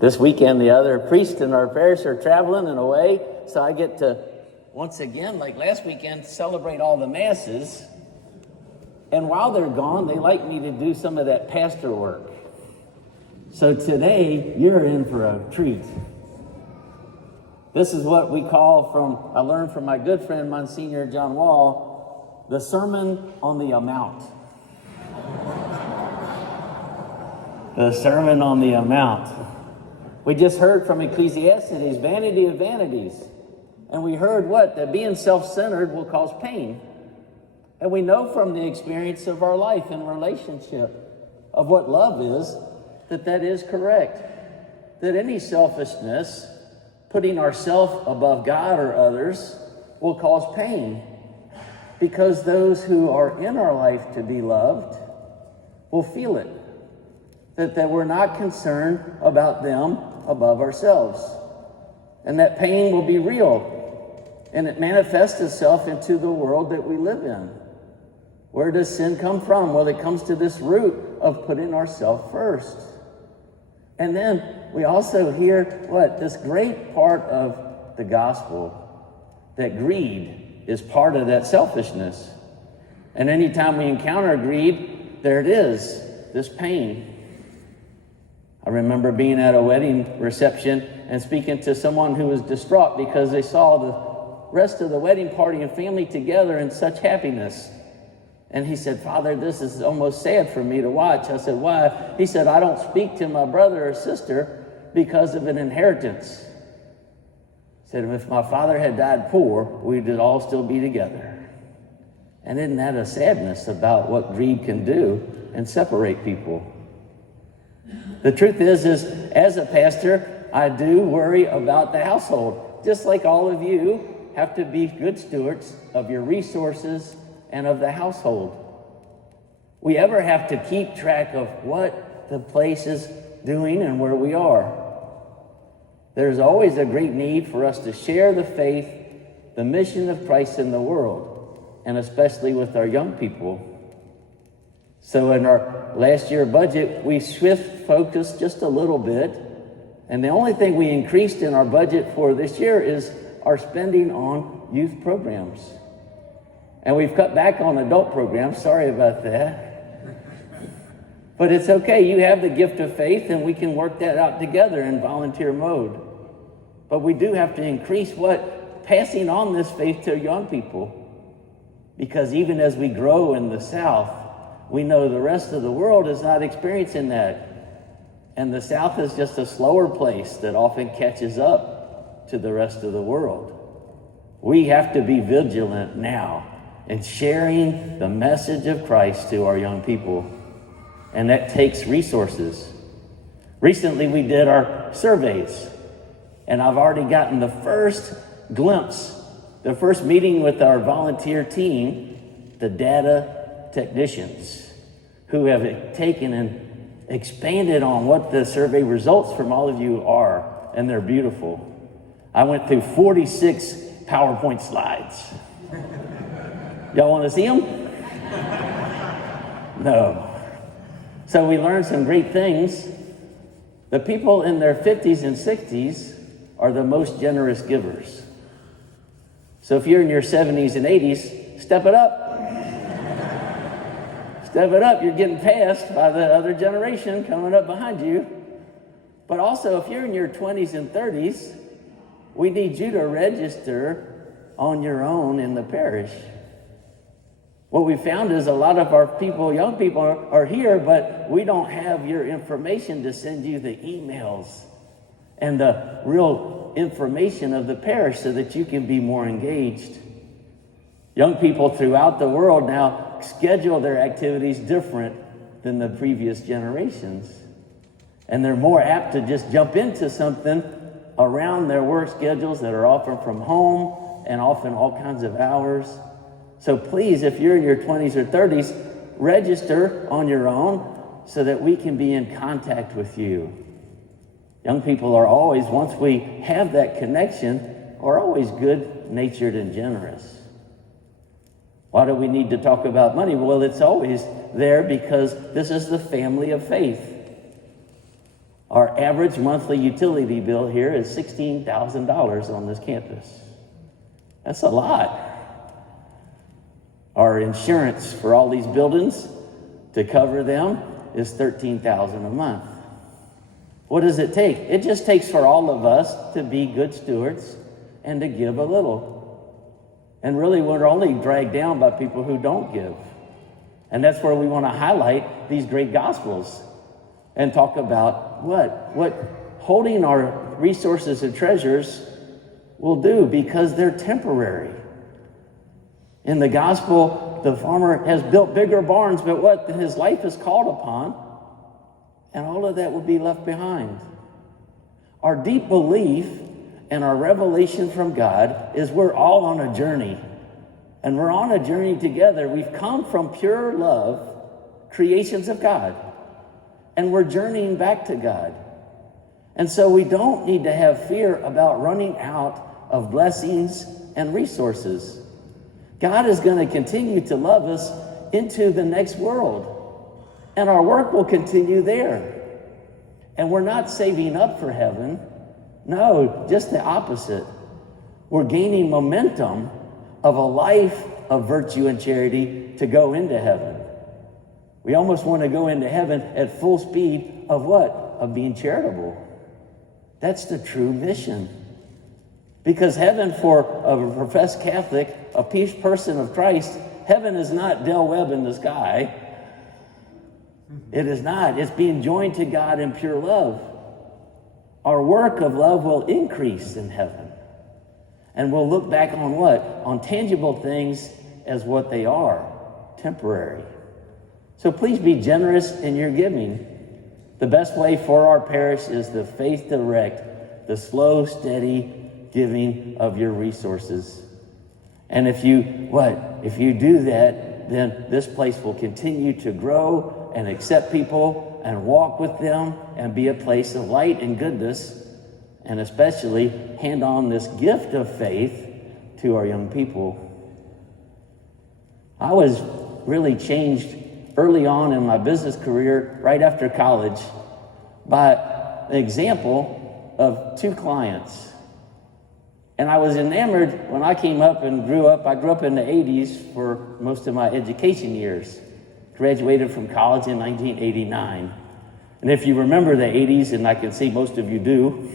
This weekend, the other priests in our parish are traveling and away, so I get to, once again, like last weekend, celebrate all the masses. And while they're gone, they like me to do some of that pastor work. So today, you're in for a treat. This is what we call I learned from my good friend, Monsignor John Wall, the Sermon on the Amount. The Sermon on the Amount. We just heard from Ecclesiastes, vanity of vanities. And we heard what? That being self-centered will cause pain. And we know from the experience of our life and relationship of what love is, that is correct. That any selfishness, putting ourselves above God or others, will cause pain. Because those who are in our life to be loved will feel it. That we're not concerned about them above ourselves. And that pain will be real. And it manifests itself into the world that we live in. Where does sin come from? Well, it comes to this root of putting ourselves first. And then we also hear this great part of the gospel, that greed is part of that selfishness. And anytime we encounter greed, there it is, this pain. I remember being at a wedding reception and speaking to someone who was distraught because they saw the rest of the wedding party and family together in such happiness. And he said, "Father, this is almost sad for me to watch." I said, "Why?" He said, "I don't speak to my brother or sister because of an inheritance." He said, "If my father had died poor, we'd all still be together." And isn't that a sadness about what greed can do and separate people? The truth is as a pastor, I do worry about the household. Just like all of you have to be good stewards of your resources and of the household. We ever have to keep track of what the place is doing and where we are. There's always a great need for us to share the faith, the mission of Christ in the world, and especially with our young people. So in our last year budget, we shift focus just a little bit. And the only thing we increased in our budget for this year is our spending on youth programs. And we've cut back on adult programs. Sorry about that. But it's okay. You have the gift of faith, and we can work that out together in volunteer mode. But we do have to increase passing on this faith to young people. Because even as we grow in the South, we know the rest of the world is not experiencing that. And the South is just a slower place that often catches up to the rest of the world. We have to be vigilant now in sharing the message of Christ to our young people. And that takes resources. Recently, we did our surveys. And I've already gotten the first glimpse, the first meeting with our volunteer team, the data technicians, who have taken and expanded on what the survey results from all of you are, and they're beautiful. I went through 46 PowerPoint slides. Y'all want to see them? No. So we learned some great things. The people in their 50s and 60s are the most generous givers. So if you're in your 70s and 80s, step it up. Step it up. You're getting passed by the other generation coming up behind you. But also, if you're in your 20s and 30s, we need you to register on your own in the parish. What we found is a lot of our people, young people, are here, but we don't have your information to send you the emails and the real information of the parish so that you can be more engaged. Young people throughout the world now schedule their activities different than the previous generations. And they're more apt to just jump into something around their work schedules that are often from home and often all kinds of hours. So please, if you're in your 20s or 30s, register on your own so that we can be in contact with you. Young people are always, once we have that connection, are always good-natured and generous. Why do we need to talk about money? Well, it's always there because this is the family of faith. Our average monthly utility bill here is $16,000 on this campus. That's a lot. Our insurance for all these buildings to cover them is $13,000 a month. What does it take? It just takes for all of us to be good stewards and to give a little. And really, we're only dragged down by people who don't give. And that's where we want to highlight these great gospels and talk about what holding our resources and treasures will do, because they're temporary. In the gospel, the farmer has built bigger barns, but what? His life is called upon, and all of that will be left behind. Our deep belief and our revelation from God is we're all on a journey, and we're on a journey together. We've come from pure love, creations of God, and we're journeying back to God. And so we don't need to have fear about running out of blessings and resources. God is going to continue to love us into the next world, and our work will continue there. And we're not saving up for heaven. No, just the opposite. We're gaining momentum of a life of virtue and charity to go into heaven. We almost want to go into heaven at full speed of what? Of being charitable. That's the true mission. Because heaven for a professed Catholic, a peace person of Christ, heaven is not Del Webb in the sky. It is not. It's being joined to God in pure love. Our work of love will increase in heaven. And we'll look back on what? On tangible things as what they are, temporary. So please be generous in your giving. The best way for our parish is the faith direct, the slow, steady giving of your resources. And if you do that, then this place will continue to grow and accept people and walk with them and be a place of light and goodness, and especially hand on this gift of faith to our young people. I was really changed early on in my business career, right after college, by an example of two clients. And I was enamored when I came up and grew up. I grew up in the 80s for most of my education years. Graduated from college in 1989. And if you remember the 80s, and I can see most of you do,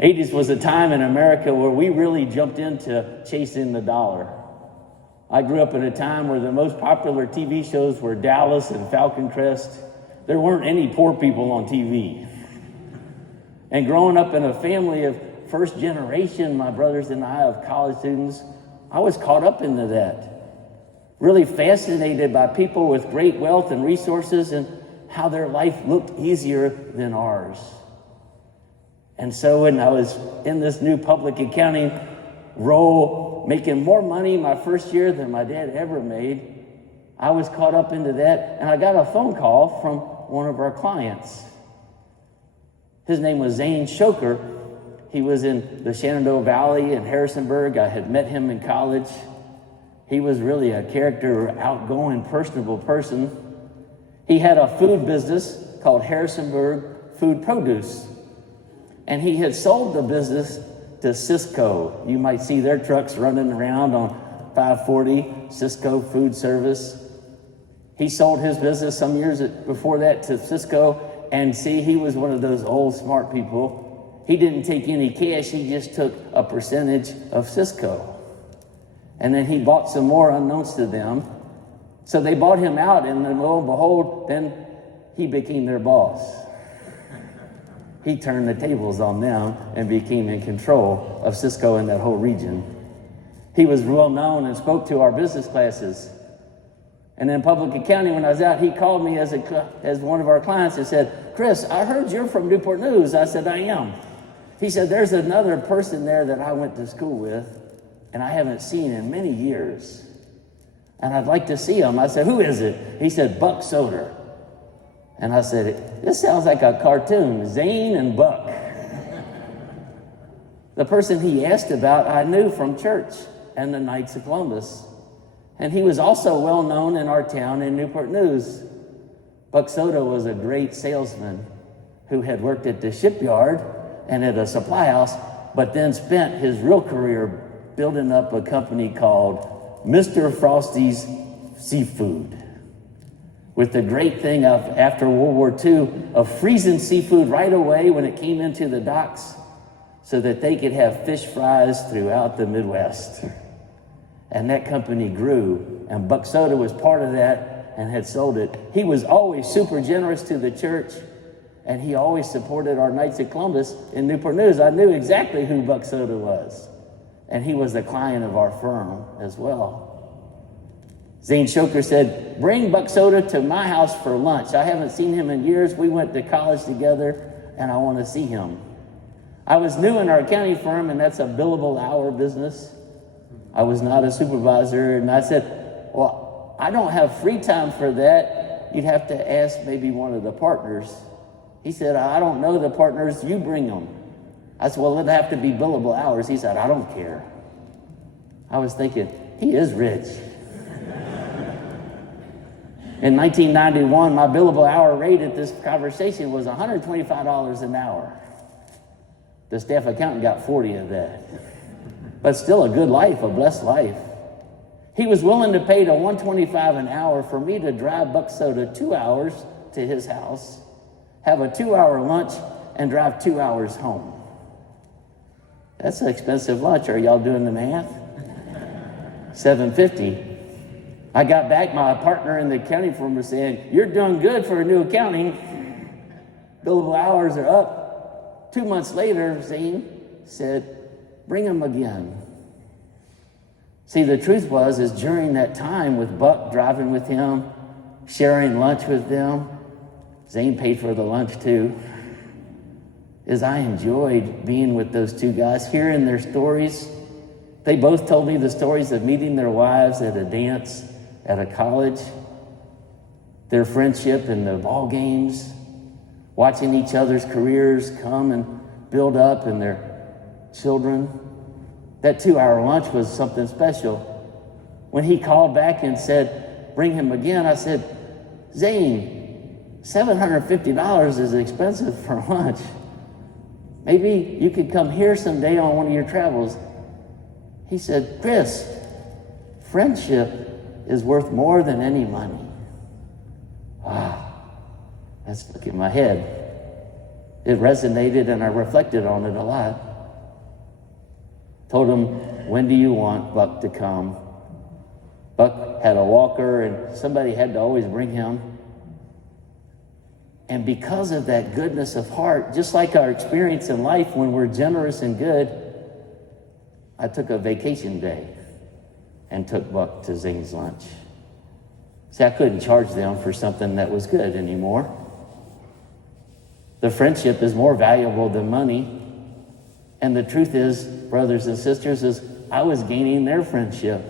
80s was a time in America where we really jumped into chasing the dollar. I grew up in a time where the most popular TV shows were Dallas and Falcon Crest. There weren't any poor people on TV. And growing up in a family of first generation, my brothers and I, of college students, I was caught up into that. Really fascinated by people with great wealth and resources and how their life looked easier than ours. And so when I was in this new public accounting role, making more money my first year than my dad ever made, I was caught up into that, and I got a phone call from one of our clients. His name was Zane Shoker. He was in the Shenandoah Valley in Harrisonburg. I had met him in college. He was really a character, outgoing, personable person. He had a food business called Harrisonburg Food Produce. And he had sold the business to Cisco. You might see their trucks running around on 540, Cisco Food Service. He sold his business some years before that to Cisco. And see, he was one of those old smart people. He didn't take any cash. He just took a percentage of Cisco. And then he bought some more unknowns to them. So they bought him out, and then lo and behold, then he became their boss. He turned the tables on them and became in control of Cisco in that whole region. He was well known and spoke to our business classes. And in public accounting, when I was out, he called me as one of our clients and said, "Chris, I heard you're from Newport News." I said, "I am." He said, "There's another person there that I went to school with, and I haven't seen in many years. And I'd like to see him." I said, "Who is it?" He said, "Buck Soder." And I said, "This sounds like a cartoon, Zane and Buck." The person he asked about, I knew from church and the Knights of Columbus. And he was also well known in our town in Newport News. Buck Soda was a great salesman who had worked at the shipyard and at a supply house, but then spent his real career building up a company called Mr. Frosty's Seafood, with the great thing of, after World War II, of freezing seafood right away when it came into the docks so that they could have fish fries throughout the Midwest. And that company grew, and Buck Soda was part of that and had sold it. He was always super generous to the church, and he always supported our Knights of Columbus in Newport News. I knew exactly who Buck Soda was, and he was a client of our firm as well. Zane Shoker said, bring Buck Soda to my house for lunch. I haven't seen him in years. We went to college together, and I want to see him. I was new in our accounting firm, and that's a billable hour business. I was not a supervisor, and I said, well, I don't have free time for that. You'd have to ask maybe one of the partners. He said, I don't know the partners, you bring them. I said, well, it'd have to be billable hours. He said, I don't care. I was thinking, he is rich. In 1991, my billable hour rate at this conversation was $125 an hour. The staff accountant got 40 of that. But still a good life, a blessed life. He was willing to pay the $125 an hour for me to drive Buck Soda 2 hours to his house, have a 2-hour lunch, and drive 2 hours home. That's an expensive lunch. Are y'all doing the math? $7.50. I got back, my partner in the accounting firm was saying, you're doing good for a new accounting. Billable hours are up. 2 months later, Zane said, bring him again. See, the truth is during that time with Buck, driving with him, sharing lunch with them, Zane paid for the lunch too, is I enjoyed being with those two guys, hearing their stories. They both told me the stories of meeting their wives at a dance, at a college, their friendship in the ball games, watching each other's careers come and build up and their children. That 2-hour lunch was something special. When he called back and said, bring him again, I said, Zane, $750 is expensive for lunch. Maybe you could come here someday on one of your travels. He said, Chris, friendship is worth more than any money. Wow, that stuck in my head. It resonated and I reflected on it a lot. Told him, when do you want Buck to come? Buck had a walker and somebody had to always bring him. And because of that goodness of heart, just like our experience in life when we're generous and good, I took a vacation day and took Buck to Zane's lunch. See, I couldn't charge them for something that was good anymore. The friendship is more valuable than money. And the truth is, brothers and sisters, is I was gaining their friendship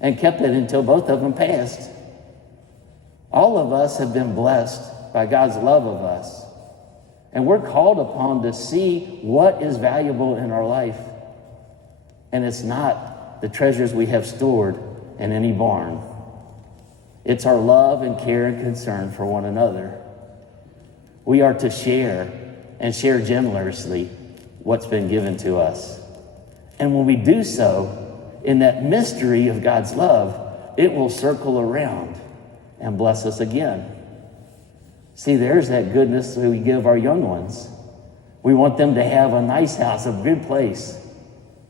and kept it until both of them passed. All of us have been blessed by God's love of us. And we're called upon to see what is valuable in our life. And it's not the treasures we have stored in any barn. It's our love and care and concern for one another. We are to share and share generously what's been given to us. And when we do so, in that mystery of God's love, it will circle around and bless us again. See, there's that goodness that we give our young ones. We want them to have a nice house, a good place.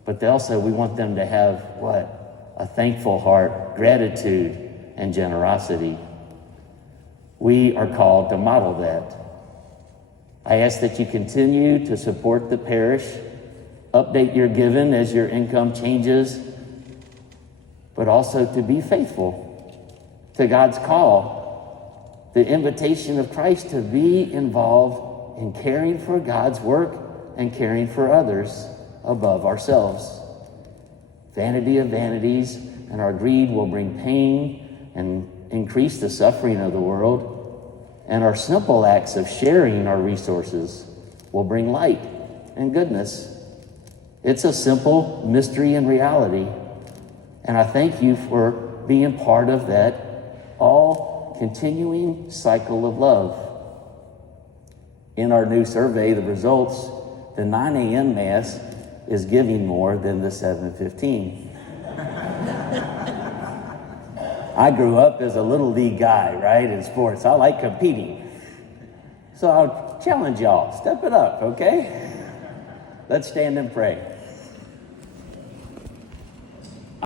But also we want them to have what? A thankful heart, gratitude, and generosity. We are called to model that. I ask that you continue to support the parish, update your giving as your income changes, but also to be faithful to God's call, the invitation of Christ to be involved in caring for God's work and caring for others above ourselves. Vanity of vanities and our greed will bring pain and increase the suffering of the world. And our simple acts of sharing our resources will bring light and goodness. It's a simple mystery and reality. And I thank you for being part of that all continuing cycle of love. In our new survey, the results, the 9 a.m. Mass is giving more than the 7:15. I grew up as a little league guy, right, in sports. I like competing. So I'll challenge y'all, step it up, okay? Let's stand and pray.